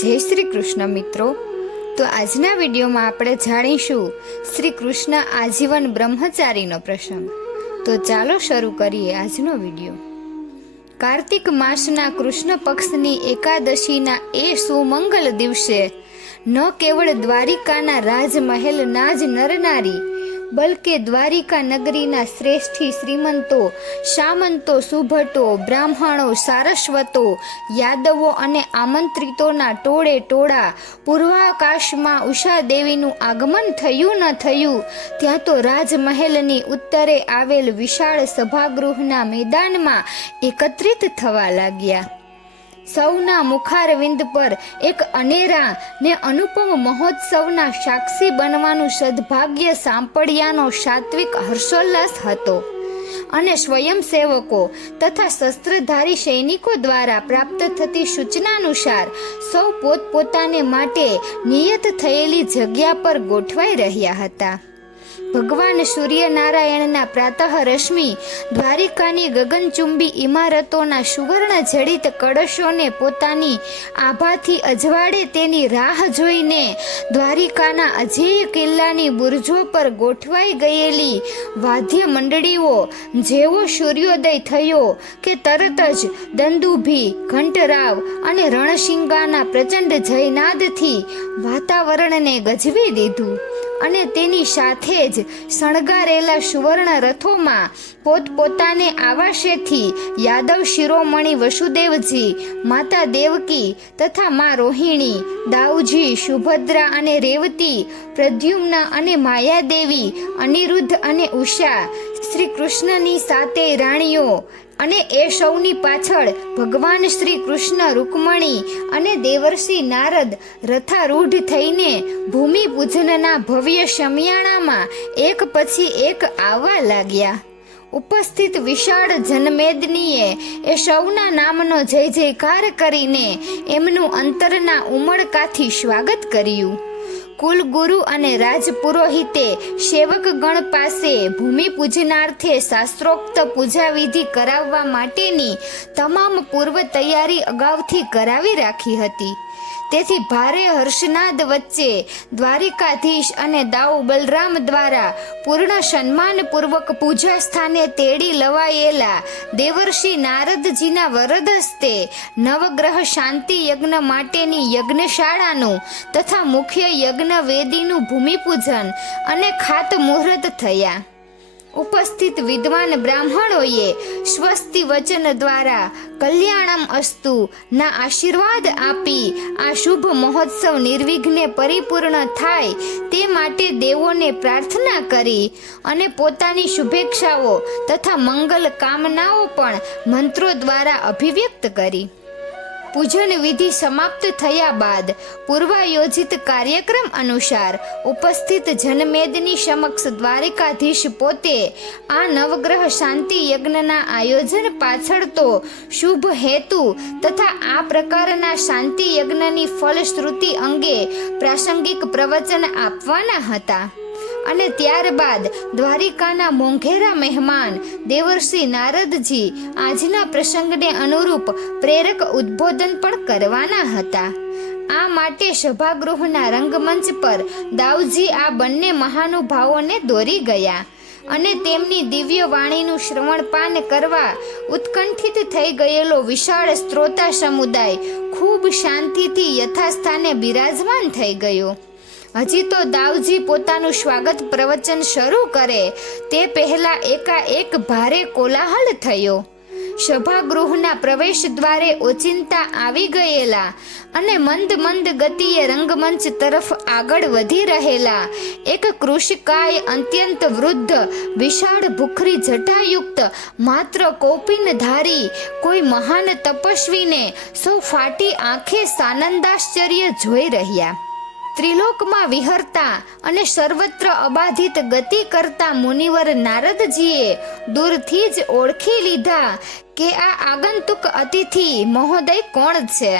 જય શ્રી કૃષ્ણ મિત્રો। તો આજના વિડીયોમાં આપણે જાણીશું શ્રી કૃષ્ણ આજીવન બ્રહ્મચારીનો પ્રસંગ। તો ચાલો શરૂ કરીએ આજનો વિડીયો। કાર્તિક માસના કૃષ્ણ પક્ષની એકાદશીના એ સુમંગલ દિવસે ન કેવળ દ્વારિકાના રાજમહેલના જ નરનારી બલકે દ્વારિકા નગરીના શ્રેષ્ઠી શ્રીમંતો, સામંતો, સુભટો, બ્રાહ્મણો, સારસ્વતો, યાદવો અને આમંત્રિતોના ટોળે ટોળા પૂર્વાકાશમાં ઉષા દેવીનું આગમન થયું ન થયું ત્યાં તો રાજમહેલની ઉત્તરે આવેલ વિશાળ સભાગૃહના મેદાનમાં એકત્રિત થવા લાગ્યા। સૌના મુખારવિંદ પર એક અનેરા ને અનુપમ મહોત્સવના સાક્ષી બનવાનું સદભાગ્ય સાંપડ્યાનો સાત્વિક હર્ષોલ્લાસ હતો અને સ્વયંસેવકો તથા શસ્ત્રધારી સૈનિકો દ્વારા પ્રાપ્ત થતી સૂચનાનુસાર સૌ પોતપોતાને માટે નિયત થયેલી જગ્યા પર ગોઠવાઈ રહ્યા હતા। ભગવાન સૂર્યનારાયણના પ્રાતઃ રશ્મિ દ્વારિકાની ગગનચુંબી ઇમારતોના સુવર્ણ જડિત કળશોને પોતાની આભાથી અજવાળે તેની રાહ જોઈને દ્વારિકાના અજેય કિલ્લાની બુર્જો પર ગોઠવાઈ ગયેલી વાદ્ય મંડળીઓ જેવો સૂર્યોદય થયો કે તરત જ દંદુભી, ઘંટરાવ અને રણશિંગાના પ્રચંડ જયનાદથી વાતાવરણને ગજવી દીધું અને તેની સાથે જ શણગારેલા સુવર્ણ રથોમાં પોતપોતાને આવાસેથી યાદવ શિરોમણી વસુદેવજી, માતા દેવકી તથા મા રોહિણી, દાઉજી, સુભદ્રા અને રેવતી, પ્રદ્યુમ્ન અને માયાદેવી, અનિરુદ્ધ અને ઉષા, શ્રી કૃષ્ણની સાતે રાણીઓ અને એ સૌની પાછળ ભગવાન શ્રી કૃષ્ણ, રૂકમણી અને દેવર્ષિ નારદ રથારૂઢ થઈને ભૂમિ પૂજનના ભવ્ય શમિયાણામાં એક પછી એક આવવા લાગ્યા। ઉપસ્થિત વિશાળ જનમેદનીએ એ સૌના નામનો જય જયકાર કરીને એમનું અંતરના ઉમળકાથી સ્વાગત કર્યું। કુલગુરુ અને રાજપુરોહિતે સેવકગણ પાસે ભૂમિ પૂજનાર્થે શાસ્ત્રોક્ત પૂજા વિધિ કરાવવા માટેની તમામ પૂર્વ તૈયારી અગાઉથી કરાવી રાખી હતી। તેથી ભારે હર્ષનાદ વચ્ચે દ્વારિકાધીશ અને દાઉ બલરામ દ્વારા પૂર્ણ સન્માનપૂર્વક પૂજા સ્થાને તેડી લવાયેલા દેવર્ષિ નારદજીના વરદ હસ્તે નવગ્રહ શાંતિ યજ્ઞ માટેની યજ્ઞશાળાનું તથા મુખ્ય યજ્ઞ વેદીનું ભૂમિપૂજન અને ખાતમુહૂર્ત થયા। ઉપસ્થિત વિદ્વાન બ્રાહ્મણોએ સ્વસ્તિ વચન દ્વારા કલ્યાણમ અસ્તુ ના આશીર્વાદ આપી આ શુભ મહોત્સવ નિર્વિઘ્ને પરિપૂર્ણ થાય તે માટે દેવોને પ્રાર્થના કરી અને પોતાની શુભેચ્છાઓ તથા મંગલ કામનાઓ પણ મંત્રો દ્વારા અભિવ્યક્ત કરી। પૂજન વિધિ સમાપ્ત થયા બાદ પૂર્વાયોજિત કાર્યક્રમ અનુસાર ઉપસ્થિત જનમેદની સમક્ષ દ્વારિકાધીશ પોતે આ નવગ્રહ શાંતિ યજ્ઞના આયોજન પાછળ તો શુભ હેતુ તથા આ પ્રકારના શાંતિ યજ્ઞની ફલશ્રુતિ અંગે પ્રાસંગિક પ્રવચન આપવાના હતા અને ત્યારબાદ દ્વારિકાના મોંઘેરા મહેમાન દેવર્ષિ નારદજી આજના પ્રસંગને અનુરૂપ પ્રેરક ઉદ્બોધન પણ કરવાના હતા। આ માટે સભાગૃહના રંગમંચ પર દાઉજી આ બંને મહાનુભાવોને દોરી ગયા અને તેમની દિવ્ય વાણીનું શ્રવણપાન કરવા ઉત્કંઠિત થઈ ગયેલો વિશાળ શ્રોતા સમુદાય ખૂબ શાંતિથી યથાસ્થાને બિરાજમાન થઈ ગયો। હજી તો દાઉજી પોતાનું સ્વાગત પ્રવચન શરૂ કરે તે પહેલા એકાએક ભારે કોલાહલ થયો। સભાગૃહના પ્રવેશ દ્વારે ઓચિંતા આવી ગયેલા અને મંદ મંદ ગતિએ રંગમંચ તરફ આગળ વધી રહેલા એક કૃશકાય અત્યંત વૃદ્ધ વિશાળ ભૂખરી જટાયુક્ત માત્ર કૌપિનધારી કોઈ મહાન તપસ્વીને સૌ ફાટી આંખે સાનંદાશ્ચર્ય જોઈ રહ્યા। ત્રિલોકમાં વિહરતા અને સર્વત્ર અબાધિત ગતિ કરતા મુનિવર નારદજીએ દૂરથી જ ઓળખી લીધા કે આ આગંતુક અતિથિ મહોદય કોણ છે.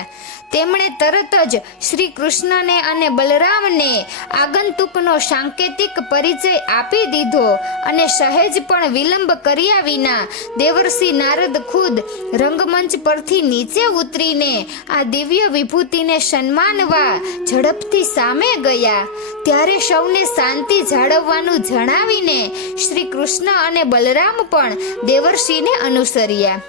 તેમણે તરત જ શ્રી કૃષ્ણને અને બલરામને આગંતુકનો સાંકેતિક પરિચય આપી દીધો અને સહેજ પણ વિલંબ કર્યા વિના દેવર્ષિ નારદ ખુદ રંગમંચ પરથી નીચે ઉતરીને આ દિવ્ય વિભૂતિને સન્માનવા ઝડપથી સામે ગયા. ત્યારે સૌને શાંતિ જાળવવાનું જણાવીને શ્રી કૃષ્ણ અને બલરામ પણ દેવર્ષિને અનુસર્યા.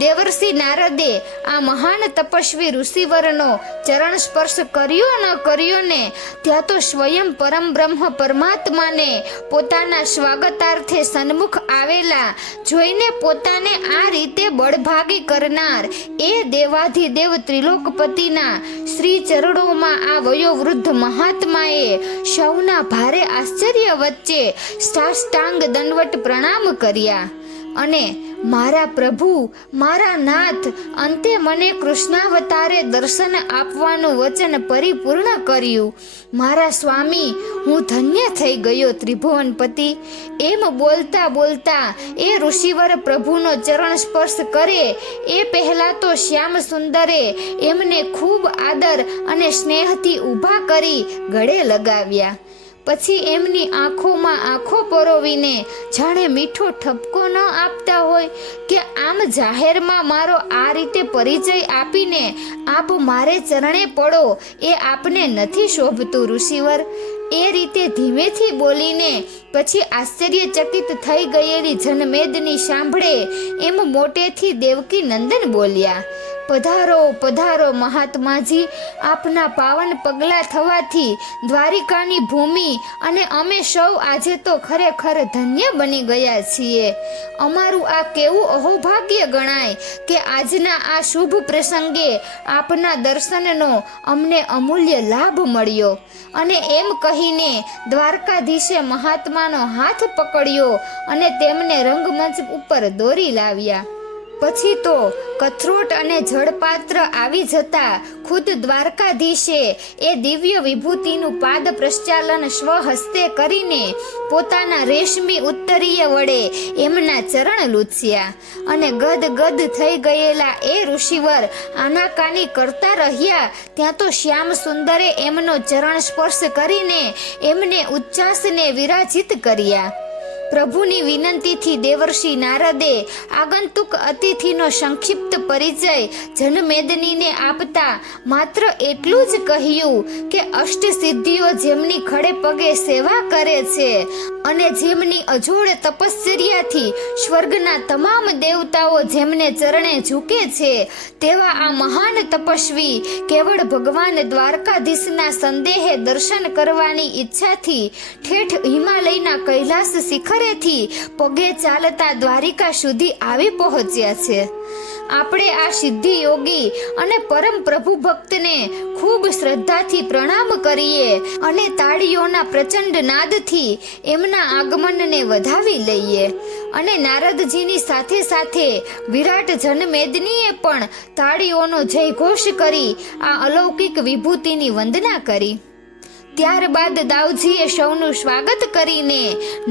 દેવર્ષિ નારદે આ મહાન તપસ્વી ઋષિવરનો ચરણ સ્પર્શ કર્યો ન કર્યો ને ત્યાં તો સ્વયં પરમ બ્રહ્મ પરમાત્માને પોતાના સ્વાગતાર્થે સન્મુખ આવેલા જોઈને પોતાને આ રીતે બળભાગી કરનાર એ દેવાધિદેવ ત્રિલોકપતિના શ્રી ચરણોમાં આ વયોવૃદ્ધ મહાત્માએ સૌના ભારે આશ્ચર્ય વચ્ચે સાષ્ટાંગ દંડવત પ્રણામ કર્યા અને મારા પ્રભુ, મારા નાથ, અંતે મને કૃષ્ણાવતારે દર્શન આપવાનું વચન પરિપૂર્ણ કર્યું. મારા સ્વામી, હું ધન્ય થઈ ગયો ત્રિભુવનપતિ. એમ બોલતા બોલતા એ ઋષિવર પ્રભુનો ચરણ સ્પર્શ કરે એ પહેલા તો શ્યામ સુંદરે એમને ખૂબ આદર અને સ્નેહથી ઊભા કરી ગળે લગાવ્યા. પછી એમની આંખોમાં આંખો પરોવીને જાણે મીઠો ઠપકો ન આપતા હોય કે આમ જાહેરમાં મારો આ રીતે પરિચય આપીને આપ મારે ચરણે પડો એ આપને નથી શોભતું ઋષિવર. એ રીતે ધીમેથી બોલીને પછી આશ્ચર્યચકિત થઈ ગયેલી જનમેદની સાંભળે એમ મોટેથી દેવકી નંદન બોલ્યા, પધારો પધારો મહાત્માજી. આપના પાવન પગલા થવાથી દ્વારિકાની ભૂમિ અને અમે સૌ આજે તો ખરેખર ધન્ય બની ગયા છીએ. અમારું આ કેવું અહોભાગ્ય ગણાય કે આજના આ શુભ પ્રસંગે આપના દર્શનનો અમને અમૂલ્ય લાભ મળ્યો. અને એમ કહીને દ્વારકાધીશે મહાત્માનો હાથ પકડ્યો અને તેમને રંગમંચ ઉપર દોરી લાવ્યા. પછી તો કથરોટ અને જળપાત્ર આવી જતા ખુદ દ્વારકાધીશે એ દિવ્ય વિભૂતિનું પાદ પ્રશ્ચાલન સ્વહસ્તે કરીને પોતાના રેશમી ઉત્તરીય વડે એમના ચરણ લૂછ્યા અને ગદ થઈ ગયેલા એ ઋષિવર આનાકાની કરતા રહ્યા. ત્યાં તો શ્યામ સુંદરે એમનો ચરણ સ્પર્શ કરીને એમને ઉચ્ચાસને વિરાજિત કર્યા. પ્રભુની વિનંતીથી દેવર્ષિ નારદે આગંતુક અતિથિનો સંક્ષિપ્ત પરિચય જનમેદનીને આપતા માત્ર એટલું જ કહ્યું કે અષ્ટસિદ્ધિઓ જેમની ખડે પગે સેવા કરે છે અને જેમની અજોડ તપશ્ચર્યાથી સ્વર્ગના તમામ દેવતાઓ જેમને ચરણે ઝૂકે છે તેવા આ મહાન તપસ્વી કેવળ ભગવાન દ્વારકાધીશના સંદેહે દર્શન કરવાની ઈચ્છાથી ઠેઠ હિમાલયના કૈલાસ શિખર પગે ચાલતા દ્વારિકા સુધી આવી પહોંચ્યા છે. આપણે આ સિદ્ધિ યોગી અને પરમ પ્રભુ ભક્તને ખૂબ શ્રદ્ધાથી પ્રણામ કરીએ અને તાળીઓના પ્રચંડ નાદથી એમના આગમનને વધાવી લઈએ. અને નારદજીની સાથે સાથે વિરાટ જનમેદનીએ પણ તાળીઓનો જયઘોષ કરી આ અલૌકિક વિભૂતિની વંદના કરી. ત્યારબાદ દાઉજીએ સૌનું સ્વાગત કરીને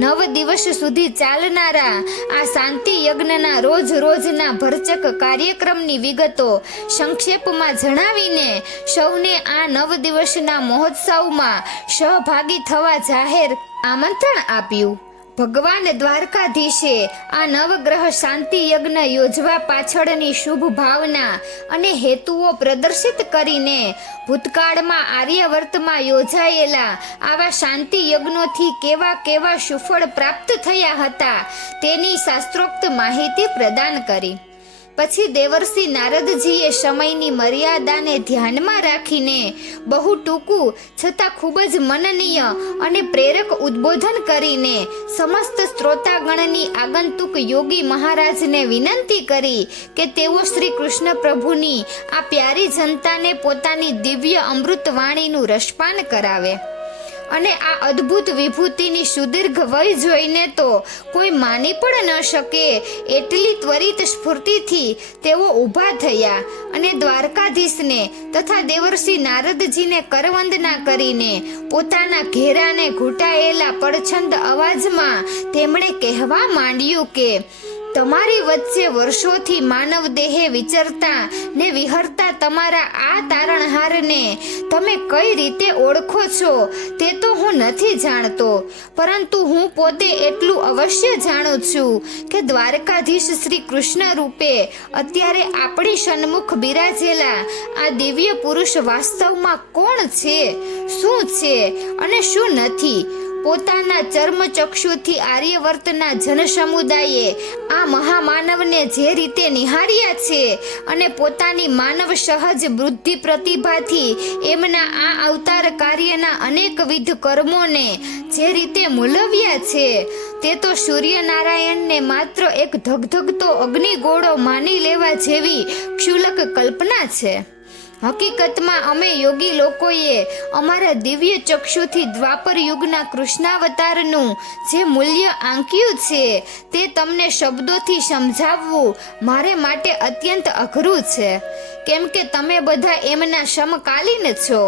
9 દિવસ સુધી ચાલનારા આ શાંતિ યજ્ઞના રોજના ભરચક કાર્યક્રમની વિગતો સંક્ષેપમાં જણાવીને સૌને આ 9 દિવસના મહોત્સવમાં સહભાગી થવા જાહેર આમંત્રણ આપ્યું. ભગવાન દ્વારકાધીશે આ નવગ્રહ શાંતિ યજ્ઞ યોજવા પાછળની શુભ ભાવના અને હેતુઓ પ્રદર્શિત કરીને ભૂતકાળમાં આર્યવર્તમાં યોજાયેલા આવા શાંતિ યજ્ઞોથી કેવા સુફળ પ્રાપ્ત થયા હતા તેની શાસ્ત્રોક્ત માહિતી પ્રદાન કરી. પછી દેવર્ષિ નારદજીએ સમયની મર્યાદાને ધ્યાનમાં રાખીને બહુ ટૂંકું છતાં ખૂબ જ મનનીય અને પ્રેરક ઉદ્બોધન કરીને સમસ્ત શ્રોતાગણની આગંતુક યોગી મહારાજને વિનંતી કરી કે તેઓ શ્રી કૃષ્ણ પ્રભુની આ પ્યારી જનતાને પોતાની દિવ્ય અમૃત વાણીનું રસપાન કરાવે. અને આ અદ્ભુત વિભૂતિની સુદીર્ઘ વય જોઈને તો કોઈ માની પણ ન શકે એટલી ત્વરિત સ્ફૂર્તિથી તેઓ ઊભા થયા અને દ્વારકાધીશને તથા દેવર્ષિ નારદજીને કરવંદના કરીને પોતાના ઘેરાને ઘૂંટાયેલા પડછંદ અવાજમાં તેમણે કહેવા માંડ્યું કે તમારી વચ્ચે વર્ષોથી માનવ દેહે વિચરતા ને વિહરતા તમારા આ તારણહારને તમે કઈ રીતે ઓળખો છો તે તો હું નથી જાણતો, પરંતુ હું પોતે એટલું અવશ્ય જાણું છું કે દ્વારકાધીશ શ્રી કૃષ્ણ રૂપે અત્યારે આપણી સન્મુખ બિરાજેલા આ દિવ્ય પુરુષ વાસ્તવમાં કોણ છે, શું છે અને શું નથી. પોતાના ચર્મચક્ષુથી આર્યવર્તના જનસમુદાયે આ મહામાનવને જે રીતે નિહાળ્યા છે અને પોતાની માનવ સહજ બુદ્ધિ પ્રતિભાથી એમના આ અવતાર કાર્યના અનેકવિધ કર્મોને જે રીતે મૂલવ્યા છે તે તો સૂર્યનારાયણને માત્ર એક ધગધગતો અગ્નિગોળો માની લેવા જેવી ક્ષુલક કલ્પના છે. હકીકતમાં અમે યોગી લોકોએ અમારા દિવ્ય ચક્ષુથી દ્વાપર યુગના કૃષ્ણાવતારનું જે મૂલ્ય આંક્યું છે તે તમને શબ્દોથી સમજાવવું મારે માટે અત્યંત અઘરું છે, કેમ કે તમે બધા એમના સમકાલીન છો.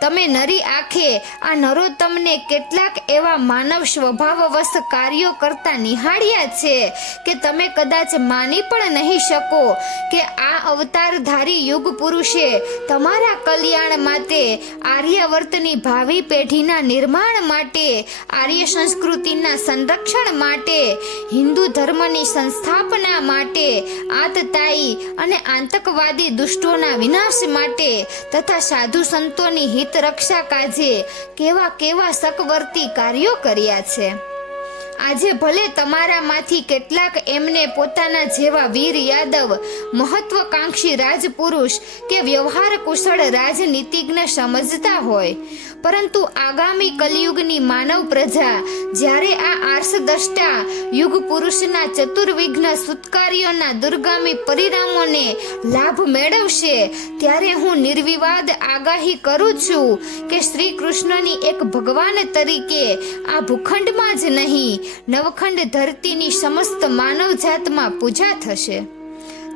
તમે નરી આંખે આ નરોત્તમને કેટલાક એવા માનવ સ્વભાવવશ કાર્યો કરતા નિહાળ્યા છે કે તમે કદાચ માની પણ નહીં શકો કે આ અવતારધારી યુગ પુરુષે તમારા કલ્યાણ માટે, આર્યાવર્તની ભાવિ પેઢીના નિર્માણ માટે, આર્ય સંસ્કૃતિના સંરક્ષણ માટે, હિન્દુ ધર્મની સંસ્થાપના માટે, આતતાયી અને આતંકવાદી દુષ્ટોના વિનાશ માટે તથા સાધુ સંતોની હિત રક્ષા કાજે કેવા કેવા સકવર્તી કાર્યો કર્યા છે. આજે ભલે તમારામાંથી કેટલાક એમને પોતાના જેવા વીર યાદવ, મહત્વકાંક્ષી રાજપુરુષ કે વ્યવહાર કુશળ રાજનીતિજ્ઞ સમજતા હોય, પરંતુ આગામી કલિયુગની માનવ પ્રજા જ્યારે આ આર્ષદ્રષ્ટા યુગ પુરુષના ચતુર્વિઘ્ન સુત્કાર્યોના દુર્ગામી પરિણામોને લાભ મેળવશે ત્યારે હું નિર્વિવાદ આગાહી કરું છું કે શ્રી કૃષ્ણની એક ભગવાન તરીકે આ ભૂખંડમાં જ નહીં, નવખંડ ધરતીની સમસ્ત માનવ જાતમાં પૂજા થશે.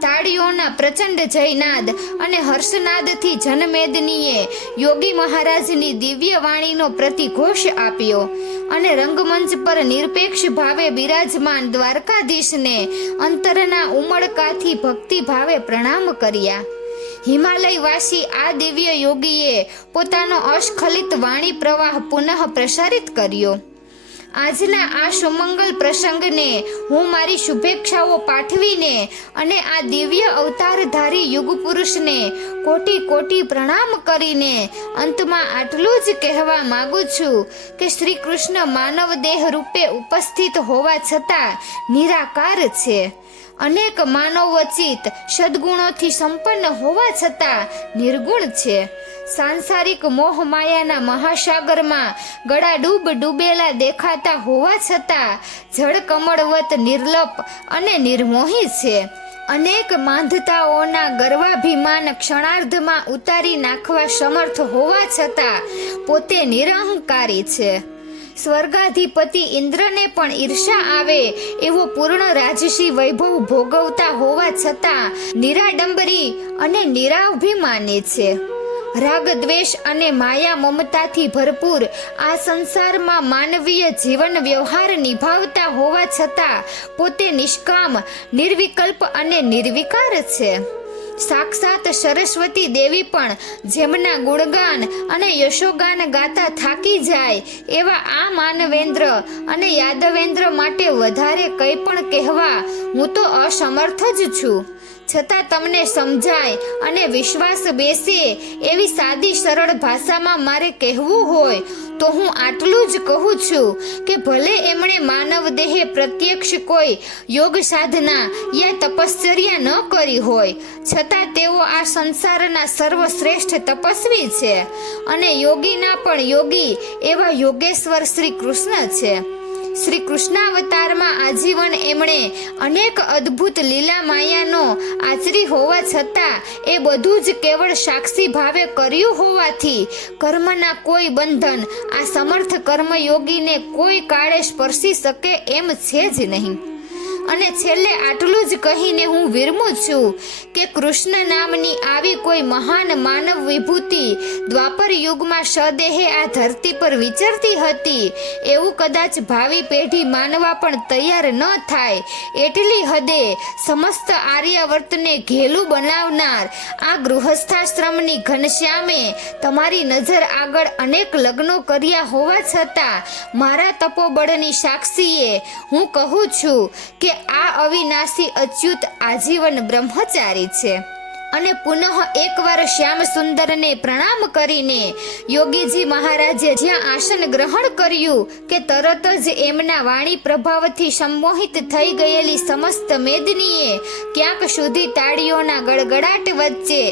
તાળીઓના પ્રચંડ જયનાદ અને હર્ષનાદથી જનમેદનીએ યોગી મહારાજની દિવ્ય વાણીનો પ્રતિઘોષ આપ્યો અને રંગમંચ પર નિરપેક્ષ ભાવે બિરાજમાન દ્વારકાધીશને અંતરના ઉમળકાથી ભક્તિ ભાવે પ્રણામ કર્યા. હિમાલયવાસી આ દિવ્ય યોગીએ પોતાનો અસ્ખલિત વાણી પ્રવાહ પુનઃ પ્રસારિત કર્યો. આજના આ સુમંગલ પ્રસંગને હું મારી શુભેચ્છાઓ પાઠવીને અને આ દિવ્ય અવતારધારી યુગ પુરુષને કોટી કોટી પ્રણામ કરીને અંતમાં આટલું જ કહેવા માંગુ છું કે શ્રી કૃષ્ણ માનવ દેહ રૂપે ઉપસ્થિત હોવા છતાં નિરાકાર છે. અનેક માનવોચિત સદગુણોથી સંપન્ન હોવા છતાં નિર્ગુણ છે. સાંસારિક મોહ માયાના મહાસાગરમાં ગળાડૂબ ડૂબેલા દેખાતા હોવા છતાં જળ કમળવત નિર્લપ અને નિર્મોહી છે. અનેક માંધતાઓના ગર્વાભિમાન ક્ષણાર્ધમાં ઉતારી નાખવા સમર્થ હોવા છતાં પોતે નિરહંકારી છે. સ્વર્ગાધિપતિ ઇન્દ્રને પણ ઈર્ષા આવે એવો પૂર્ણ રાજસી વૈભવ ભોગવતા હોવા છતાં નિરાડંબરી અને નિરાભિમાની છે. રાગ દ્વેષ અને માયા મમતાથી ભરપૂર આ સંસારમાં માનવીય જીવન વ્યવહાર નિભાવતા હોવા છતાં પોતે નિષ્કામ, નિર્વિકલ્પ અને નિર્વિકાર છે. સાક્ષાત સરસ્વતી દેવી પણ જેમના ગુણગાન અને યશોગાન ગાતા થાકી જાય એવા આ માનવેન્દ્ર અને યાદવેન્દ્ર માટે વધારે કંઈ પણ કહેવા હું તો અસમર્થ જ છું. છતાં તમને સમજાય અને વિશ્વાસ બેસે એવી સાદી સરળ ભાષામાં મારે કહેવું હોય તો હું આટલું જ કહું છું કે ભલે એમણે માનવ દેહે પ્રત્યક્ષ કોઈ યોગ સાધના યા તપશ્ચર્યા ન કરી હોય, છતાં તેઓ આ સંસારના સર્વશ્રેષ્ઠ તપસ્વી છે અને યોગીના પણ યોગી એવા યોગેશ્વર શ્રી કૃષ્ણ છે. શ્રી કૃષ્ણાવતારમાં આજીવન એમણે અનેક અદ્ભુત લીલા માયાનો આચરી હોવા છતાં એ બધું જ કેવળ સાક્ષી ભાવે કર્યું હોવાથી કર્મના કોઈ બંધન આ સમર્થ કર્મયોગીને કોઈ કાળે સ્પર્શી શકે એમ છે જ નહીં. અને છેલ્લે આટલું જ કહીને હું વિરમું છું કે કૃષ્ણ નામની આવી કોઈ મહાન માનવ વિભૂતિ દ્વાપર યુગમાં સદેહે આ ધરતી પર વિચરતી હતી એવું કદાચ ભાવિ પેઢી માનવા પણ તૈયાર ન થાય એટલી હદે સમસ્ત આર્યાવર્તને ઘેલું બનાવનાર આ ગૃહસ્થાશ્રમની ઘનશ્યામે તમારી નજર આગળ અનેક લગ્નો કર્યા હોવા છતાં મારા તપોબળની સાક્ષીએ હું કહું છું કે આ અવિનાશી અચ્યુત આજીવન બ્રહ્મચારી છે. અને પુનઃ એકવાર શ્યામ સુંદરને પ્રણામ કરીને યોગીજી મહારાજે જ્યાં આસન ગ્રહણ કર્યું કે તરત જ એમના વાણી પ્રભાવથી સંમોહિત થઈ ગયેલી સમસ્ત મેદનીએ ક્યાંક સુધી તાળીઓના ગડગડાટ વચ્ચે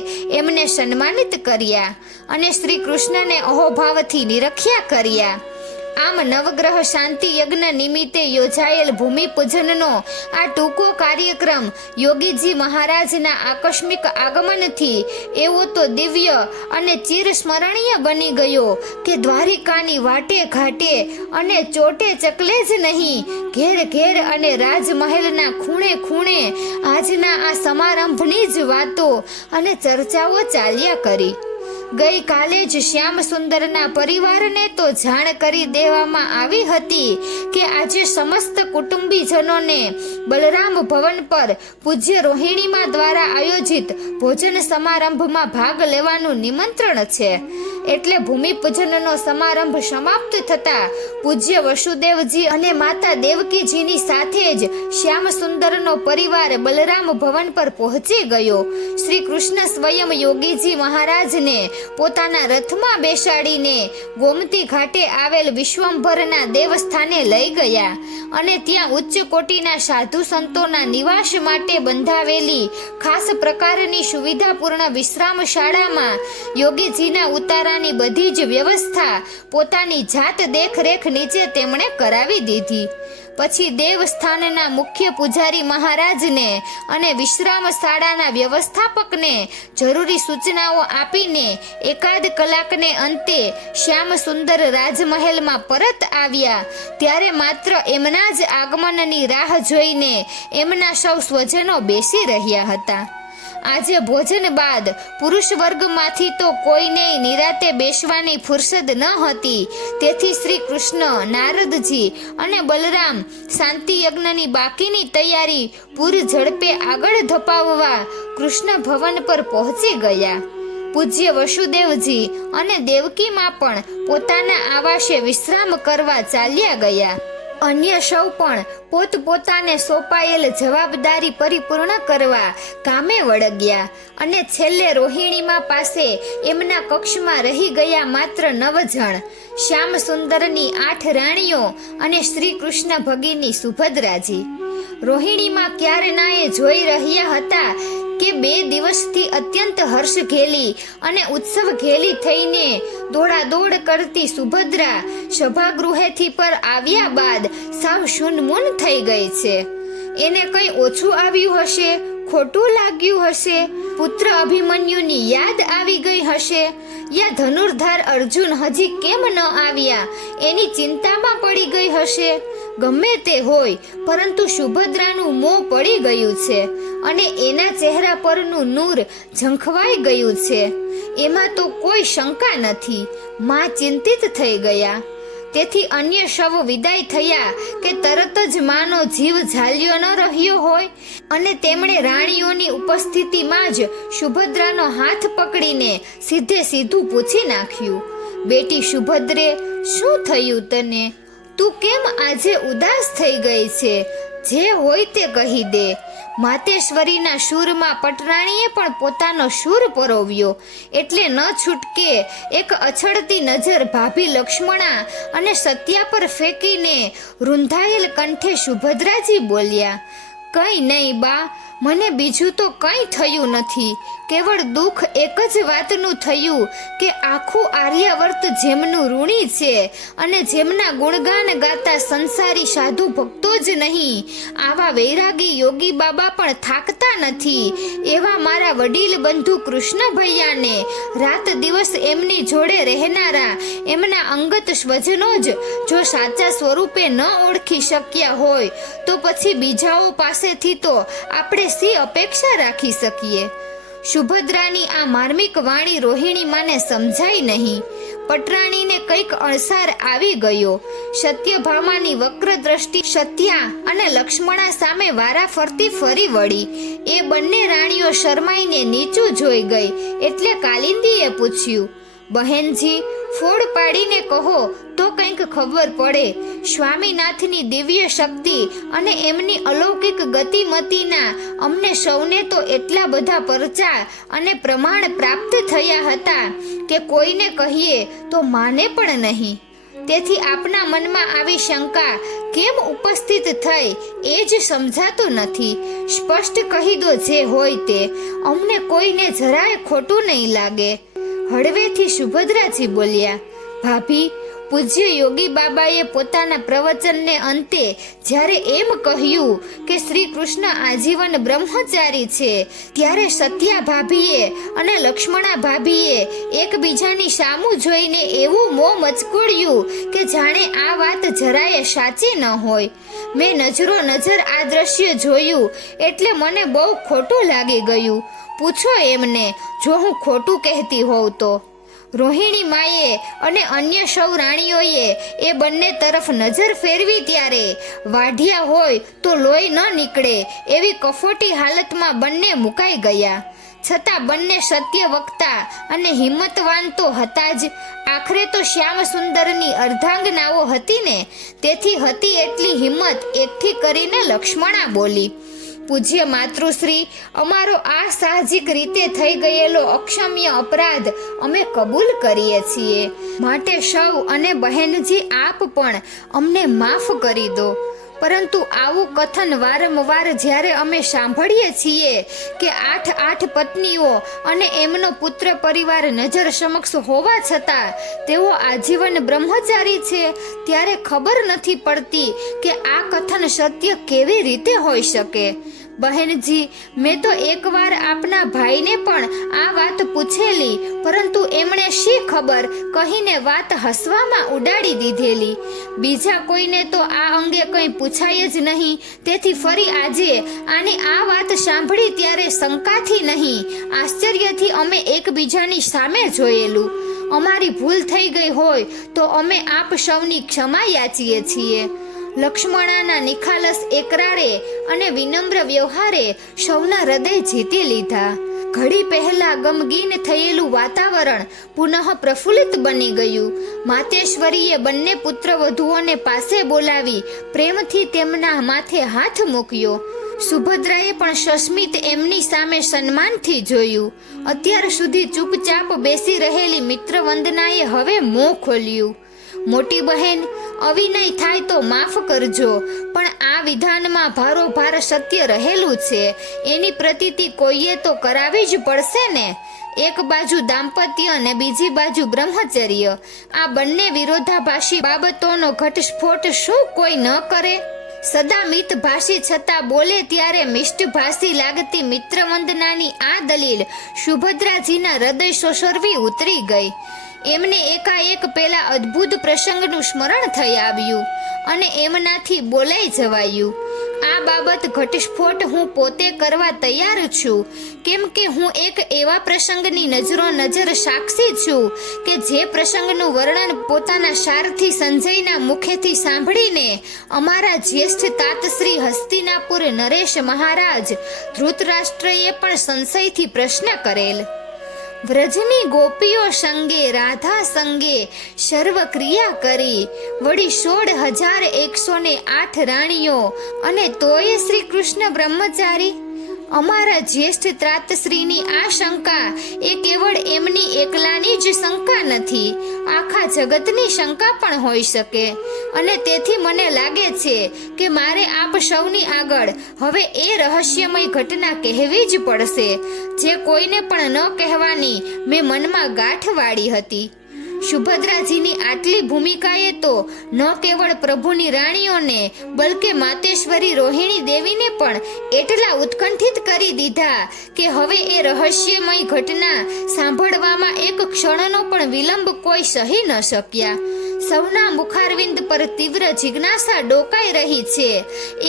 એમને સન્માનિત કર્યા અને શ્રી કૃષ્ણને અહોભાવથી નિરખ્યા કર્યા. આમ નવગ્રહ શાંતિ યજ્ઞ નિમિત્તે યોજાયેલ ભૂમિ પૂજનનો આ ટૂંકો કાર્યક્રમ યોગીજી મહારાજના આકસ્મિક આગમનથી એવો તો દિવ્ય અને ચિરસ્મરણીય બની ગયો કે દ્વારિકાની વાટે ઘાટે અને ચોટે ચકલે જ નહીં, ઘેર ઘેર અને રાજમહેલના ખૂણે ખૂણે આજના આ સમારંભની જ વાતો અને ચર્ચાઓ ચાલ્યા કરી. ગઈકાલે જ શ્યામ સુંદરના પરિવારને તો જાણ કરી દેવામાં આવી હતી કે આજે સમસ્ત કુટુંબીજનોને બલરામ ભવન પર પૂજ્ય રોહિણીમા દ્વારા આયોજિત ભોજન સમારંભમાં ભાગ લેવાનું નિમંત્રણ છે. એટલે ભૂમિપૂજનનો સમારંભ સમાપ્ત થતા પૂજ્ય વસુદેવજી અને માતા દેવકીજીની સાથે જ શ્યામ સુંદરનો પરિવાર બલરામ ભવન પર પહોંચી ગયો. શ્રી કૃષ્ણ સ્વયં યોગીજી મહારાજને પોતાના રથમાં બેસાડીને ગોમતી ઘાટે આવેલ વિશ્વંભરના દેવસ્થાને લઈ ગયા અને ત્યાં ઉચ્ચ કોટીના સાધુ સંતોના નિવાસ માટે બંધાવેલી ખાસ પ્રકારની સુવિધાપૂર્ણ વિશ્રામ શાળામાં યોગીજીના ઉતારાની બધી જ વ્યવસ્થા પોતાની જાત દેખરેખ નીચે તેમણે કરાવી દીધી. પછી દેવસ્થાનના મુખ્ય પૂજારી મહારાજને અને વિશ્રામ શાળાના વ્યવસ્થાપકને જરૂરી સૂચનાઓ આપીને એકાદ કલાકને અંતે શ્યામ સુંદર રાજમહેલમાં પરત આવ્યા ત્યારે માત્ર એમના જ આગમનની રાહ જોઈને એમના સૌ સ્વજનો બેસી રહ્યા હતા. આજે ભોજન બાદ પુરુષ વર્ગમાંથી તો કોઈને નિરાતે બેસવાની ફુરસદ ન હતી. તેથી શ્રી કૃષ્ણ, નારદજી અને બલરામ શાંતિ યજ્ઞની બાકીની તૈયારી પૂર ઝડપે આગળ ધપાવવા કૃષ્ણ ભવન પર પહોંચી ગયા. પૂજ્ય વસુદેવજી અને દેવકીમાં પણ પોતાના આવાસે વિશ્રામ કરવા ચાલ્યા ગયા. અન્ય સૌ પણ પોતપોતાને સોંપાયેલ જવાબદારી પરિપૂર્ણ કરવા કામે વળગ્યા અને છેલ્લે રોહિણીમા પાસે એમના કક્ષમાં રહી ગયા માત્ર 9 જણ. શ્યામ સુંદરની 8 રાણીઓ અને શ્રી કૃષ્ણ ભગીની સુભદ્રાજી. રોહિણીમા ક્યારનાએ જોઈ રહ્યા હતા કે 2 દિવસથી અત્યંત હર્ષ ઘેલી અને ઉત્સવ ઘેલી થઈને દોડાદોડ કરતી સુભદ્રા સભાગૃહેથી પર આવ્યા બાદ સાવ શૂનમૂન થઈ ગઈ છે. એને કંઈ ઓછું આવ્યું હશે, ખોટું લાગ્યું હશે, પુત્ર અભિમન્યુની યાદ આવી ગઈ હશે, યા ધનુર્ધાર અર્જુન હજી કેમ ન આવ્યા એની ચિંતામાં પડી ગઈ હશે. ગમે તે હોય, પરંતુ સુભદ્રાનું મોં પડી ગયું છે અને એના ચહેરા પરનું નૂર ઝંખવાઈ ગયું છે એમાં તો કોઈ શંકા નથી. માં ચિંતિત થઈ ગયા. તેથી અન્ય સૌ વિદાય થયા કે તરત જ માનો જીવ ઝાલ્યો ન રહ્યો હોય અને તેમણે રાણીઓની ઉપસ્થિતિમાં જ સુભદ્રાનો હાથ પકડીને સીધે સીધું પૂછી નાખ્યું, બેટી સુભદ્રે, શું થયું તને? તું કેમ આજે ઉદાસ થઈ ગઈ છે? જે હોય તે કહી દે. માતેશ્વરીના શૂરમાં પટરાણીએ પણ પોતાનો શૂર પરોવ્યો એટલે ન છૂટકે એક અછડતી નજર ભાભી લક્ષ્મણા અને સત્યા પર ફેંકીને રૂંધાયેલ કંઠે સુભદ્રાજી બોલ્યા, કંઈ નહીં બા, મને બીજું તો કંઈ થયું નથી, કેવળ દુઃખ એક જ વાતનું થયું કે આખું આર્યાવર્ત જેમનું ઋણી છે અને જેમના ગુણગાન ગાતા સંસારી સાધુ ભક્તો જ નહીં, આવા વૈરાગી યોગી બાબા પણ થાકતા નથી. એવા મારા વડીલ બંધુ કૃષ્ણ ભૈયાને રાત દિવસ એમની જોડે રહેનારા એમના અંગત સ્વજનો જ જો સાચા સ્વરૂપે ન ઓળખી શક્યા હોય તો પછી બીજાઓ પાસેથી તો આપણે શી અપેક્ષા રાખી શકીએ? સુભદ્રાની આ માર્મિક વાણી રોહિણી માને સમજાઈ નહીં. પટરાણીને કંઈક અણસાર આવી ગયો. સત્યભામાની વક્ર દ્રષ્ટિ સત્યા અને લક્ષ્મણા સામે વારાફરતી ફરી વળી. એ બંને રાણીઓ શરમાઈને નીચું જોઈ ગઈ એટલે કાલિંદીએ પૂછ્યું, બહેનજી, ફોડ પાડીને કહો તો કંઈક ખબર પડે. સ્વામીનાથની દિવ્ય શક્તિ અને એમની અલૌકિક ગતિમતીના અમને સૌને તો એટલા બધા પરચા અને પ્રમાણ પ્રાપ્ત થયા હતા કે કોઈને કહીએ તો માને પણ નહીં. તેથી આપના મનમાં આવી શંકા કેમ ઉપસ્થિત થઈ એ જ સમજાતું નથી. સ્પષ્ટ કહી દો જે હોય તે, અમને કોઈને જરાય ખોટું નહીં લાગે. હળવેથી સુભદ્રાજી બોલ્યા, ભાભી, પૂજ્ય યોગી બાબાએ પોતાના પ્રવચનને અંતે જ્યારે એમ કહ્યું કે શ્રી કૃષ્ણ આજીવન બ્રહ્મચારી છે, ત્યારે સત્યા ભાભીએ અને લક્ષ્મણા ભાભીએ એકબીજાની સામું જોઈને એવું મોં મચકોડ્યું કે જાણે આ વાત જરાય સાચી ન હોય. મેં નજરો નજર આ દ્રશ્ય જોયું એટલે મને બહુ ખોટું લાગી ગયું. પૂછો એમને જો હું ખોટું કહેતી હોઉં તો. રોહિણી માએ અને અન્ય સૌ રાણીઓએ એ બંને તરફ નજર ફેરવી ત્યારે વાઢિયા હોય તો લોહી ન નીકળે એવી કફોટી હાલતમાં બંને મુકાઈ ગયા. છતાં બંને સત્ય વક્તા અને હિંમતવાન તો હતા જ. આખરે તો શ્યામ સુંદરની અર્ધાંગનાઓ હતી ને, તેથી હતી એટલી હિંમત એકઠી કરીને લક્ષ્મણા બોલી, પૂજ્ય માતૃશ્રી, અમારો આ સાહજિક રીતે થઈ ગયેલો અક્ષમ્ય અપરાધ અમે કબૂલ કરીએ છીએ. માટે સૌ અને બહેનજી આપ પણ અમને માફ કરી દો. પરંતુ આવું કથન વારંવાર જ્યારે અમે સાંભળીએ છીએ કે 8 પત્નીઓ અને એમનો પુત્ર પરિવાર નજર સમક્ષ હોવા છતાં તેઓ આજીવન બ્રહ્મચારી છે, ત્યારે ખબર નથી પડતી કે આ કથન સત્ય કેવી રીતે હોઈ શકે. બહેનજી, મેં તો એકવાર આપના ભાઈને પણ આ વાત પૂછેલી, પરંતુ એમણે શી ખબર કહીને વાત હસવામાં ઉડાડી દીધેલી. બીજા કોઈને તો આ અંગે કંઈ પૂછાય જ નહીં. તેથી ફરી આજે આની આ વાત સાંભળી ત્યારે શંકાથી નહીં, આશ્ચર્યથી અમે એકબીજાની સામે જોયેલું. અમારી ભૂલ થઈ ગઈ હોય તો અમે આપ સૌની ક્ષમા યાચીએ છીએ. લક્ષ્મણાના નિખાલસ એકરારે અને વિનમ્ર વ્યવહારે સૌના હૃદય જીતી લીધા. ઘડી પહેલા ગમગીન થયેલું વાતાવરણ પુનઃ પ્રફુલ્લિત બની ગયું. માતેશ્વરીએ બંને પુત્રવધુઓને પાસે બોલાવી પ્રેમથી તેમના માથે હાથ મૂક્યો. સુભદ્રાએ પણ સસ્મિત એમની સામે સન્માનથી જોયું. અત્યાર સુધી ચૂપચાપ બેસી રહેલી મિત્ર વંદનાએ હવે મોં ખોલ્યું. મોટી બહેન, અવિનય થાય તો માફ કરજો, પણ આ વિધાનમાં ભારોભાર સત્ય રહેલું છે. એની પ્રતીતિ કોઈએ તો કરાવી જ પડશે ને. એક બાજુ દાંપત્ય અને બીજી બાજુ બ્રહ્મચર્ય, આ બંને વિરોધાભાસી બાબતોનો ઘટસ્ફોટ શું કોઈ ન કરે? સદા મિત ભાષી છતાં બોલે ત્યારે મિષ્ટભાષી લાગતી મિત્રવંદનાની આ દલીલ સુભદ્રાજીના હૃદય સોસરવી ઉતરી ગઈ. એમને એકાએક પેલા અદ્ભુત પ્રસંગનું સ્મરણ થઈ આવ્યું અને એમનાથી બોલાઈ જવાયું. આ બાબત ઘટસ્ફોટ હું પોતે કરવા તૈયાર છું, કેમ કે હું એક એવા પ્રસંગની નજરો નજર સાક્ષી છું કે જે પ્રસંગનું વર્ણન પોતાના સારથી સંજયના મુખેથી સાંભળીને અમારા જ્યેષ્ઠ તાતશ્રી હસ્તિનાપુર નરેશ મહારાજ ધૃતરાષ્ટ્રએ પણ સંશયથી પ્રશ્ન કરેલ. વ્રજની ગોપીઓ સંગે રાધા સંગે સર્વ ક્રિયા કરી, વળી 16,108 રાણીઓ, અને તોય શ્રી કૃષ્ણ બ્રહ્મચારી. અમારા જ્યેષ્ઠ ત્રાતશ્રીની આ શંકા એ કેવળ એમની એકલાની જ શંકા નથી. આખા જગતની શંકા પણ હોઈ શકે. અને તેથી મને લાગે છે કે મારે આપ સૌની આગળ હવે એ રહસ્યમય ઘટના કહેવી જ પડશે જે કોઈને પણ ન કહેવાની મેં મનમાં ગાંઠ વાળી હતી. સુભદ્રાજીની આટલી ભૂમિકાએ તો ન કેવળ પ્રભુની રાણીઓને બલકે માતેશ્વરી રોહિણી દેવીને પણ એટલા ઉત્કંઠિત કરી દીધા કે હવે એ રહસ્યમય ઘટના સાંભળવામાં એક ક્ષણનો પણ વિલંબ કોઈ સહી ન શક્યા. સૌના મુખારવિંદ પર તીવ્ર જિજ્ઞાસા ડોકાઈ રહી છે.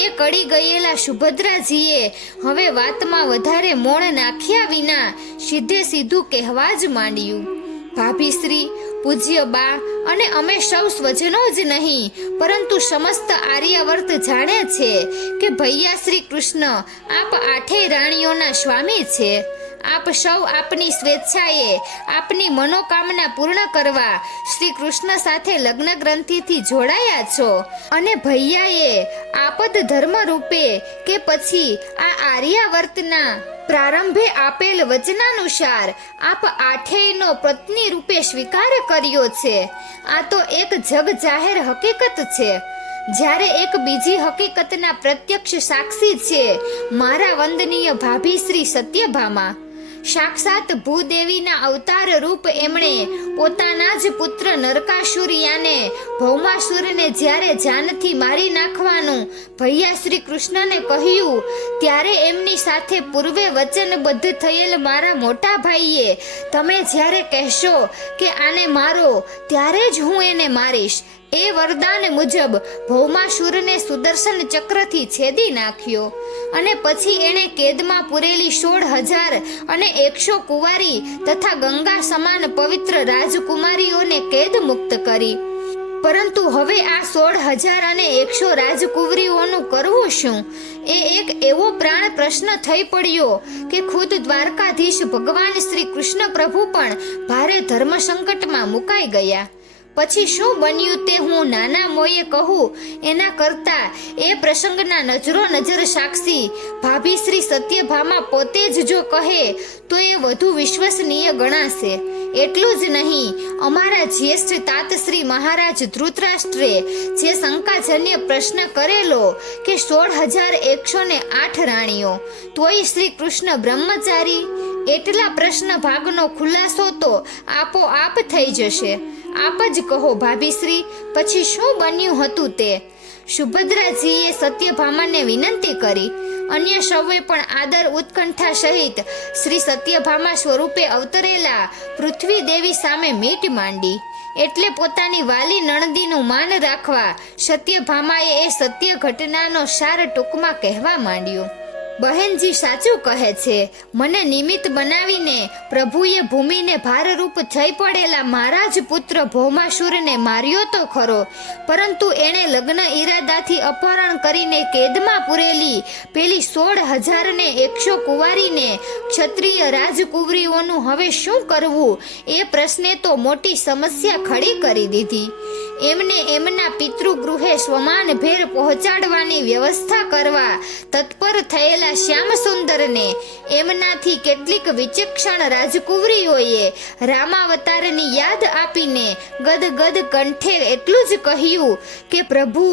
એ કડી ગયેલા સુભદ્રાજીએ હવે વાતમાં વધારે મોણ નાખ્યા વિના સીધે સીધું કહેવા જ માંડ્યું. ભાભીશ્રી, પૂજ્ય બા અને અમે સૌ સ્વજનો જ નહીં પરંતુ સમસ્ત આર્યાવર્ત જાણે છે કે ભૈયા શ્રી કૃષ્ણ આપ આઠેય રાણીઓના સ્વામી છે. આપ સૌ આપની સ્વેચ્છાએ આપની મનોકામના પૂર્ણ કરવા શ્રી કૃષ્ણ સાથે લગ્ન ગ્રંથિથી જોડાયા છો અને ભૈયાએ આપદ ધર્મ રૂપે કે પછી આ આર્યાવર્તના પ્રારંભે આપેલ વચનાનુસાર આપ આઠેયનો પત્ની રૂપે સ્વીકાર કર્યો છે. આ તો એક જગ જાહેર હકીકત છે. જ્યારે એક બીજી હકીકતના પ્રત્યક્ષ સાક્ષી છે મારા વંદનીય ભાભી શ્રી સત્યભામા. સાક્ષાત ભૂદેવીના અવતાર રૂપ એમણે પોતાના જ પુત્ર નરકાસુરિયાને ભૌમાસુરને જ્યારે જાનથી મારી નાખવાનું ભૈયા શ્રી કૃષ્ણને કહ્યું ત્યારે એમની સાથે પૂર્વે વચનબદ્ધ થયેલ મારા મોટા ભાઈએ તમે જ્યારે કહેશો કે આને મારો ત્યારે જ હું એને મારીશ એ વરદાન મુજબ ભૌમાસુરને સુદર્શન ચક્રથી છેદી નાખ્યો અને પછી એણે કેદમાં પૂરેલી 16,100 કુંવારી તથા ગંગા સમાન પવિત્ર રાજકુમારીઓને કેદ મુક્ત કરી. પરંતુ હવે આ 16,100 રાજકુંવરીઓનું કરવું શું? એ એક એવો પ્રાણ પ્રશ્ન થઈ પડ્યો કે ખુદ દ્વારકાધીશ ભગવાન શ્રી કૃષ્ણ પ્રભુ પણ ભારે ધર્મ સંકટમાં મુકાઈ ગયા. પછી શું બન્યું તે હું નાના મોયે કહું એના કરતા એ પ્રસંગના નજરો નજર સાક્ષી ભાભી શ્રી સત્યભામા પોતે જ જો કહે તો એ વધુ વિશ્વસનીય ગણાશે. એટલું જ નહીં, અમારા જ્યેષ્ઠ તાતશ્રી મહારાજ ધૃતરાષ્ટ્રે જે શંકાજન્ય પ્રશ્ન કરેલો કે 16,108 રાણીઓ તોય શ્રી કૃષ્ણ બ્રહ્મચારી, એટલા પ્રશ્ન ભાગનો ખુલાસો તો આપોઆપ થઈ જશે. આપ જ કહો ભાભીશ્રી, પછી શું બન્યું હતું તે? સુભદ્રાજીએ સત્યભામાને વિનંતી કરી. અન્ય સૌએ પણ આદર ઉત્કંઠા સહિત શ્રી સત્યભામા સ્વરૂપે અવતરેલા પૃથ્વી દેવી સામે મીટ માંડી. એટલે પોતાની વાલી નણદીનું માન રાખવા સત્યભામાએ એ સત્ય ઘટનાનો સાર ટૂંકમાં કહેવા માંડ્યો. બહેનજી સાચું કહે છે. મને નિમિત્ત બનાવીને પ્રભુએ ભૂમિને ભારરૂપ થઈ પડેલા મારા જ પુત્ર ભૌમાસુરને માર્યો તો ખરો, પરંતુ એણે લગ્ન ઈરાદાથી અપહરણ કરીને કેદમાં પૂરેલી પેલી 16,100 કુંવારીને ક્ષત્રિય રાજકુંવરીઓનું હવે શું કરવું એ પ્રશ્ને તો મોટી સમસ્યા ખડી કરી દીધી. એમને એમના પિતૃગૃહે સ્વમાન ભેર પહોંચાડવાની વ્યવસ્થા કરવા તત્પર થયેલા શ્યામસુંદરને એમનાથી કેટલીક વિચક્ષણ રાજકુંવરીઓએ રામાવતારની યાદ આપીને ગદગદ કંઠે એટલું જ કહ્યું કે પ્રભુ,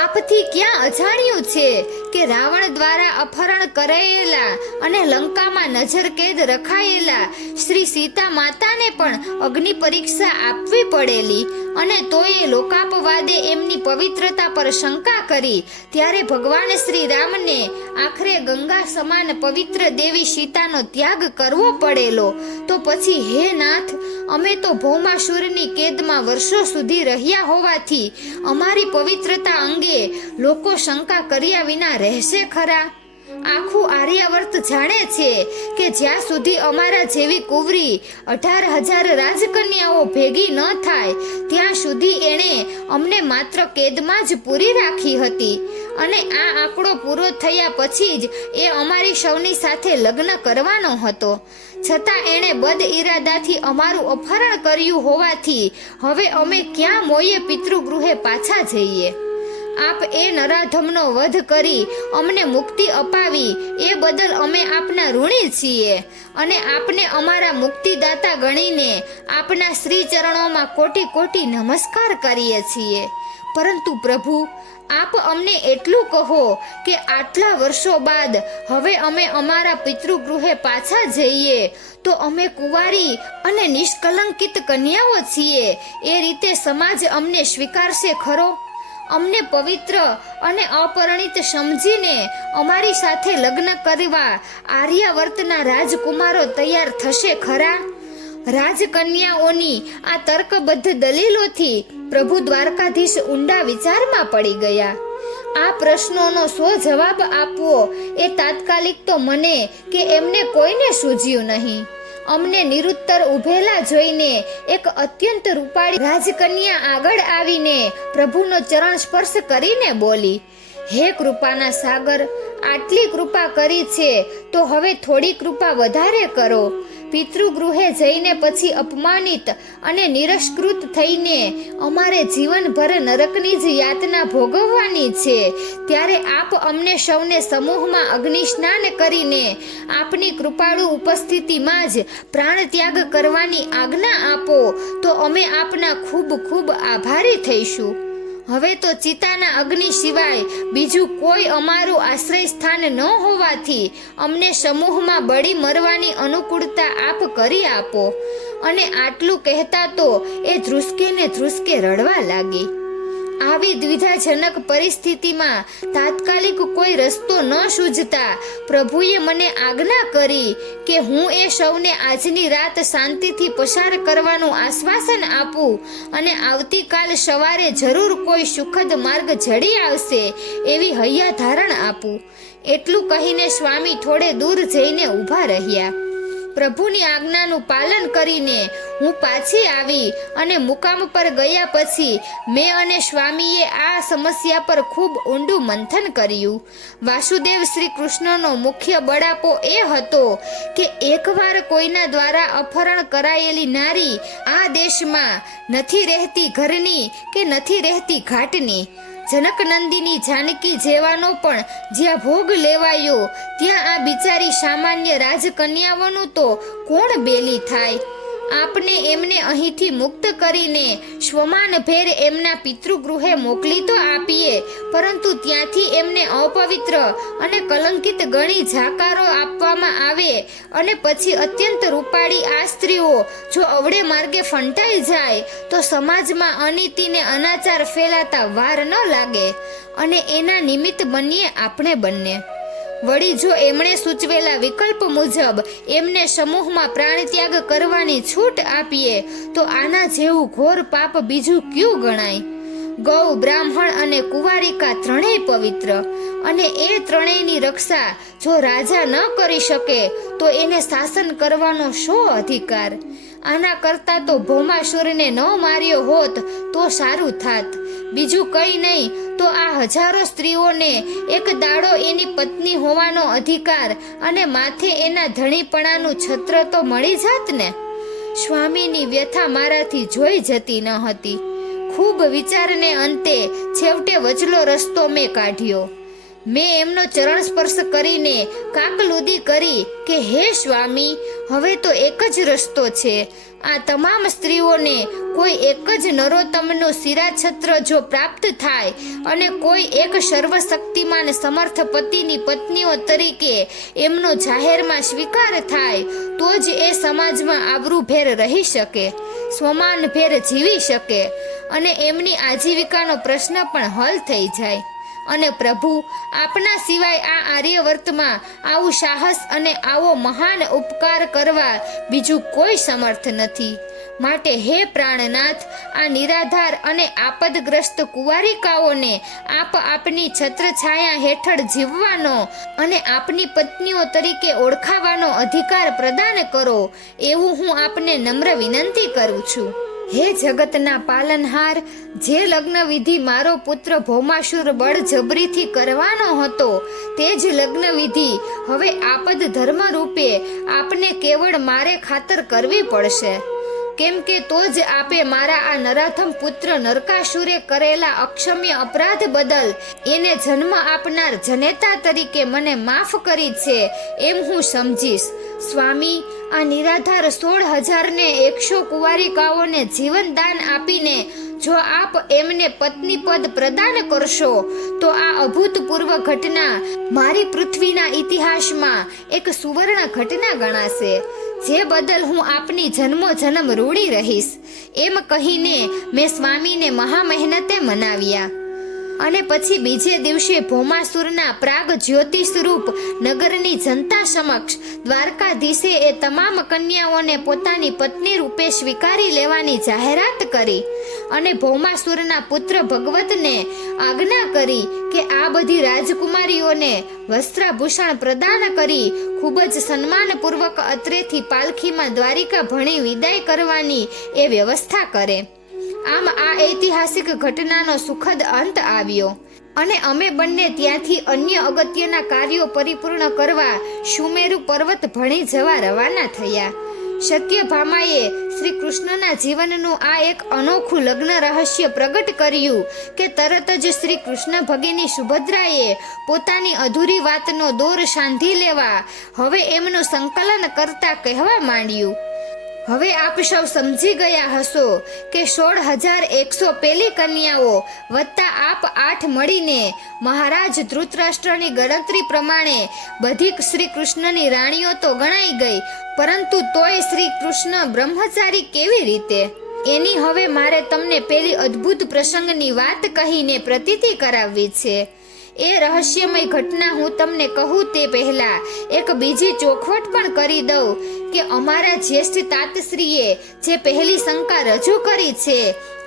આપથી ક્યાં અજાણ્યું છે કે રાવણ દ્વારા અપહરણ કરાયેલા અને લંકામાં નજરકેદ રખાયેલા શ્રી સીતા માતાને પણ અગ્નિ પરીક્ષા આપવી પડેલી અને તોય લોકાપવાદે એમની પવિત્રતા પર શંકા કરી ત્યારે ભગવાન શ્રી રામને આખરે ગંગા સમાન પવિત્ર દેવી સીતાનો ત્યાગ કરવો પડેલો. તો પછી હે નાથ, અમે તો ભૌમાસુરની કેદમાં વર્ષો સુધી રહ્યા હોવાથી અમારી પવિત્રતા અંગે લોકો શંકા કર્યા વિના રહેશે ખરા? આખું આર્યાવર્ત જાણે છે કે જ્યાં સુધી અમારા જેવી કુંવરી 18,000 રાજકન્યાઓ ભેગી ન થાય ત્યાં સુધી એણે અમને માત્ર કેદમાં જ પૂરી રાખી હતી અને આ આંકડો પૂરો થયા પછી જ એ અમારી સૌની સાથે લગ્ન કરવાનો હતો. છતાં એણે બદ ઈરાદાથી અમારું અપહરણ કર્યું હોવાથી હવે અમે ક્યાં મોયે પિતૃગૃહે પાછા જઈએ? આપ એ નરાધમનો વધ કરી અમને મુક્તિ અપાવી એ બદલ અમે આપના ઋણી છીએ અને આપને અમારા મુક્તિદાતા ગણીને આપના શ્રી ચરણોમાં કોટી કોટી નમસ્કાર કરીએ છીએ. પરંતુ પ્રભુ, આપ અમને એટલું કહો કે આટલા વર્ષો બાદ હવે અમે અમારા પિતૃગૃહે પાછા જઈએ તો અમે કુંવારી અને નિષ્કલંકિત કન્યાઓ છીએ એ રીતે સમાજ અમને સ્વીકારશે ખરો? અમને પવિત્ર અને અપરિણિત સમજીને અમારી સાથે લગ્ન કરવા આર્યાવર્તના રાજકુમારો તૈયાર થશે ખરા? રાજકન્યાઓની આ તર્કબદ્ધ દલીલોથી પ્રભુ દ્વારકાધીશ ઊંડા વિચારમાં પડી ગયા. આ પ્રશ્નોનો જવાબ આપવો એ તાત્કાલિક તો મને કે એમને કોઈને સૂઝ્યું નહીં. અમને નિરુત્તર ઉભેલા જોઈને એક અત્યંત રૂપાળી રાજકન્યા આગળ આવીને પ્રભુનો ચરણ સ્પર્શ કરીને બોલી, હે કૃપાના સાગર, આટલી કૃપા કરી છે તો હવે થોડી કૃપા વધારે કરો. પિતૃગૃહે જઈને પછી અપમાનિત અને નિરસ્કૃત થઈને અમારે જીવનભર નરકની જ યાતના ભોગવવાની છે. ત્યારે આપ અમને સૌને સમૂહમાં અગ્નિ સ્નાન કરીને આપની કૃપાળુ ઉપસ્થિતિમાં જ પ્રાણ ત્યાગ કરવાની આજ્ઞા આપો તો અમે આપના ખૂબ ખૂબ આભારી થઈશું. હવે તો ચિતાના અગ્નિ સિવાય બીજું કોઈ અમારું આશ્રય સ્થાન ન હોવાથી અમને સમૂહમાં બળી મરવાની અનુકૂળતા આપ કરી આપો. અને આટલું કહેતા તો એ ધ્રુસકે ને ધ્રુસકે રડવા લાગી. આવી દ્વિધાજનક પરિસ્થિતિમાં તાત્કાલિક કોઈ રસ્તો ન સૂઝતા પ્રભુએ મને આજ્ઞા કરી કે હું એ સૌને આજની રાત શાંતિથી પસાર કરવાનું આશ્વાસન આપું અને આવતીકાલ સવારે જરૂર કોઈ સુખદ માર્ગ જડી આવશે એવી હૈયા ધારણ આપું. એટલું કહીને સ્વામી થોડે દૂર જઈને ઊભા રહ્યા. પ્રભુની આજ્ઞાનું પાલન કરીને હું પાછી આવી અને મુકામ પર ગયા પછી મેં અને સ્વામીએ આ સમસ્યા પર ખૂબ ઊંડું મંથન કર્યું. વાસુદેવ શ્રી કૃષ્ણનો મુખ્ય બળાપો એ હતો કે એકવાર કોઈના દ્વારા અપહરણ કરાયેલી નારી આ દેશમાં નથી રહેતી ઘરની કે નથી રહેતી ઘાટની. જનકનંદિની જાનકી જેવાનો પણ જ્યાં ભોગ લેવાયો ત્યાં આ બિચારી સામાન્ય રાજકન્યાઓનું તો કોણ બેલી થાય? આપને એમને અહીંથી મુક્ત કરીને સ્વમાન ભેર એમના પિતૃગૃહે મોકલી તો આપીએ, પરંતુ ત્યાંથી એમને અપવિત્ર અને કલંકિત ગણી જાકારો આપવામાં આવે અને પછી અત્યંત રૂપાળી આ સ્ત્રીઓ જો અવળે માર્ગે ફંટાઈ જાય તો સમાજમાં અનીતિને અનાચાર ફેલાતા વાર ન લાગે અને એના નિમિત્ત બનીએ આપણે બંને. વળી જો એમણે સૂચવેલા વિકલ્પ મુજબ એમને સમૂહમાં પ્રાણત્યાગ કરવાની છૂટ આપીએ તો આના જેવું ઘોર પાપ બીજું ક્યું ગણાય? ગૌ, બ્રાહ્મણ અને કુંવારિકા ત્રણેય પવિત્ર અને એ ત્રણેયની રક્ષા જો રાજા ન કરી શકે તો એને શાસન કરવાનો શો અધિકાર? આના કરતા તો ભૌમાસુરને ન માર્યો હોત તો સારું થાત. બીજું કંઈ નહીં તો આ હજારો સ્ત્રીઓને એક દાડો એની પત્ની હોવાનો અધિકાર અને માથે એના ધણીપણાનું છત્ર તો મળી જાત ને. સ્વામીની વ્યથા મારાથી જોઈ જતી ન હતી. ખૂબ વિચારને અંતે છેવટે વચલો રસ્તો મેં કાઢ્યો. મેં એમનો ચરણ સ્પર્શ કરીને કાકલુદી કરી કે હે સ્વામી, હવે તો એક જ રસ્તો છે. આ તમામ સ્ત્રીઓને કોઈ એક જ નરોત્તમનું શિરાછત્ર જો પ્રાપ્ત થાય અને કોઈ એક સર્વશક્તિમાન સમર્થ પતિની પત્નીઓ તરીકે એમનો જાહેરમાં સ્વીકાર થાય તો જ એ સમાજમાં આબરૂભેર રહી શકે, સ્વમાન ભેર જીવી શકે અને એમની આજીવિકાનો પ્રશ્ન પણ હલ થઈ જાય. અને પ્રભુ, આપના સિવાય આ આર્યવર્તમાં આવું સાહસ અને આવો મહાન ઉપકાર કરવા બીજું કોઈ સમર્થ નથી. માટે હે પ્રાણનાથ, આ નિરાધાર અને આપદગ્રસ્ત કુંવારિકાઓને આપ આપની છત્રછાયા હેઠળ જીવવાનો અને આપની પત્નીઓ તરીકે ઓળખાવાનો અધિકાર પ્રદાન કરો એવું હું આપને નમ્ર વિનંતી કરું છું. હે જગતના પાલનહાર, જે લગ્ન વિધિ મારો પુત્ર ભૌમાસુર બળજબરીથી કરવાનો હતો તે જ લગ્ન વિધિ હવે આપદ ધર્મ રૂપે આપને કેવળ મારે ખાતર કરવી પડશે. કેમ કે તો જ આપે મારા આ નરાધમ પુત્ર નરકાસુરે કરેલા અક્ષમ્ય અપરાધ બદલ એને જન્મ આપનાર જનેતા તરીકે મને માફ કરી છે એમ હું સમજીશ. સ્વામી, આ નિરાધાર 16,100 કુંવારિકાઓને જીવનદાન આપીને જો આપ એમને પત્ની પદ પ્રદાન કરશો તો આ અભૂતપૂર્વ ઘટના મારી પૃથ્વીના ઇતિહાસમાં એક સુવર્ણ ઘટના ગણાશે, જે બદલ હું આપની જન્મો જન્મ ઋણી રહીશ. એમ કહીને મેં સ્વામીને મહા મહેનતે મનાવ્યા અને પછી બીજે દિવસે ભૌમાસુરના પ્રાગ જ્યોતિ સ્વરૂપ નગરની જનતા સમક્ષ દ્વારકાધીશે એ તમામ કન્યાઓને પોતાની પત્ની રૂપે સ્વીકારી લેવાની જાહેરાત કરી અને ભૌમાસુરના પુત્ર ભગવતને આજ્ઞા કરી કે આ બધી રાજકુમારીઓને વસ્ત્રાભૂષણ પ્રદાન કરી ખૂબ જ સન્માનપૂર્વક અત્રેથી પાલખીમાં દ્વારિકા ભણી વિદાય કરવાની એ વ્યવસ્થા કરે. આમ આ ઐતિહાસિક ઘટનાનો સુખદ અંત આવ્યો અને અમે બંને ત્યાંથી અન્ય અગત્યના કાર્યો પરિપૂર્ણ કરવા સુમેરુ પર્વત ભણી જવા રવાના થયા. સત્યભામાએ શ્રી કૃષ્ણના જીવનનું આ એક અનોખું લગ્ન રહસ્ય પ્રગટ કર્યું કે તરત જ શ્રી કૃષ્ણ ભગિની સુભદ્રાએ પોતાની અધૂરી વાતનો દોર સાંધી લેવા હવે એમનું સંકલન કરતા કહેવા માંડ્યું. હવે આપ સૌ સમજી ગયા હશો કે 16,100 પેલી કન્યાઓ વત્તા આપ 8 મળીને મહારાજ ધૃતરાષ્ટ્રની ગણતરી પ્રમાણે બધી શ્રી કૃષ્ણની રાણીઓ તો ગણાઈ ગઈ, પરંતુ તોય શ્રી કૃષ્ણ બ્રહ્મચારી કેવી રીતે? એની હવે મારે તમને પેલી અદ્ભુત પ્રસંગની વાત કહીને પ્રતીતિ કરાવવી છે. એ રહસ્યમય ઘટના હું તમને કહું તે પહેલા એક બીજી ચોખવટ પણ કરી દઉં કે અમારા જ્યેષ્ઠ તાતશ્રીએ જે પહેલી શંકા રજૂ કરી છે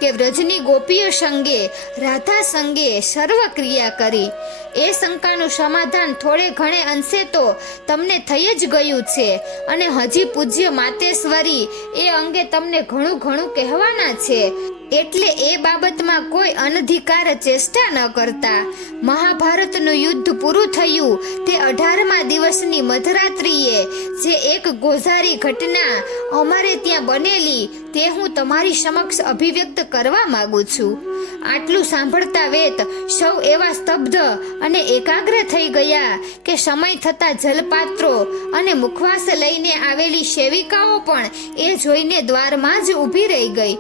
કે વ્રજની ગોપીઓ સંગે રાધા સંગે સર્વ ક્રિયા કરી, એ શંકાનું સમાધાન થોડે ઘણે અંશે તો તમને થઈ જ ગયું છે અને હજી પૂજ્ય માતેશ્વરી એ અંગે તમને ઘણું ઘણું કહેવાના છે, એટલે એ બાબતમાં કોઈ અનધિકાર ચેષ્ટા ન કરતા. મહાભારતનું યુદ્ધ પૂરું થયું તે 18મા દિવસની મધરાત્રિએ જે એક ગોઝારી ઘટના અમારે ત્યાં બનેલી તે હું તમારી સમક્ષ અભિવ્યક્ત કરવા માંગુ છું. આટલું સાંભળતા વેત સૌ એવા સ્તબ્ધ અને એકાગ્ર થઈ ગયા કે સમય થતા જલપાત્રો અને મુખવાસ લઈને આવેલી સેવિકાઓ પણ એ જોઈને દ્વારમાં જ ઊભી રહી ગઈ.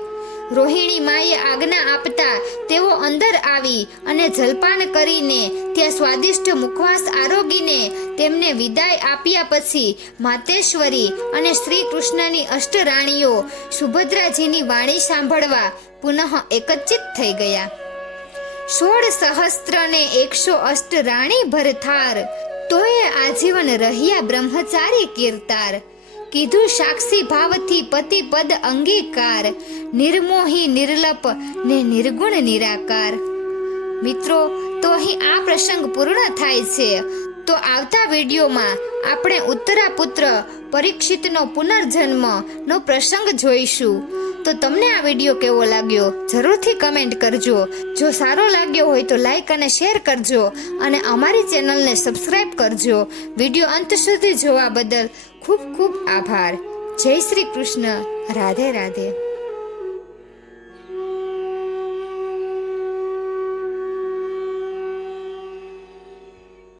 રોહિણી માએ આજ્ઞા આપતા તેઓ અંદર આવી અને જલપાન કરીને ત્યાં સ્વાદિષ્ટ મુખવાસ આરોગીને તેમને વિદાય આપ્યા પછી માતેશ્વરી અને શ્રી કૃષ્ણની અષ્ટરાણીઓ સુભદ્રાજીની વાણી સાંભળવા પુનઃ એકત્રિત થઈ ગયા. 16,108 રાણી ભરથાર તોય આજીવન રહ્યા બ્રહ્મચારી કીર્તાર. કીધું સાક્ષી ભાવથી પતિ પદ અંગીકાર, નિર્મોહી નિર્લપ ને નિર્ગુણ નિરાકાર. મિત્રો, તો અહીં આ પ્રસંગ પૂર્ણ થાય છે. તો આવતા વિડીયોમાં આપણે ઉત્તરાપુત્ર પરીક્ષિતનો પુનર્જન્મ નો પ્રસંગ જોઈશું. તો તમને આ વિડીયો કેવો લાગ્યો જરૂરથી કમેન્ટ કરજો. જો સારો લાગ્યો હોય તો લાઈક અને શેર કરજો અને અમારી ચેનલને સબસ્ક્રાઇબ કરજો. વિડીયો અંત સુધી જોવા બદલ ખૂબ ખૂબ આભાર. જય શ્રી કૃષ્ણ. રાધે રાધે.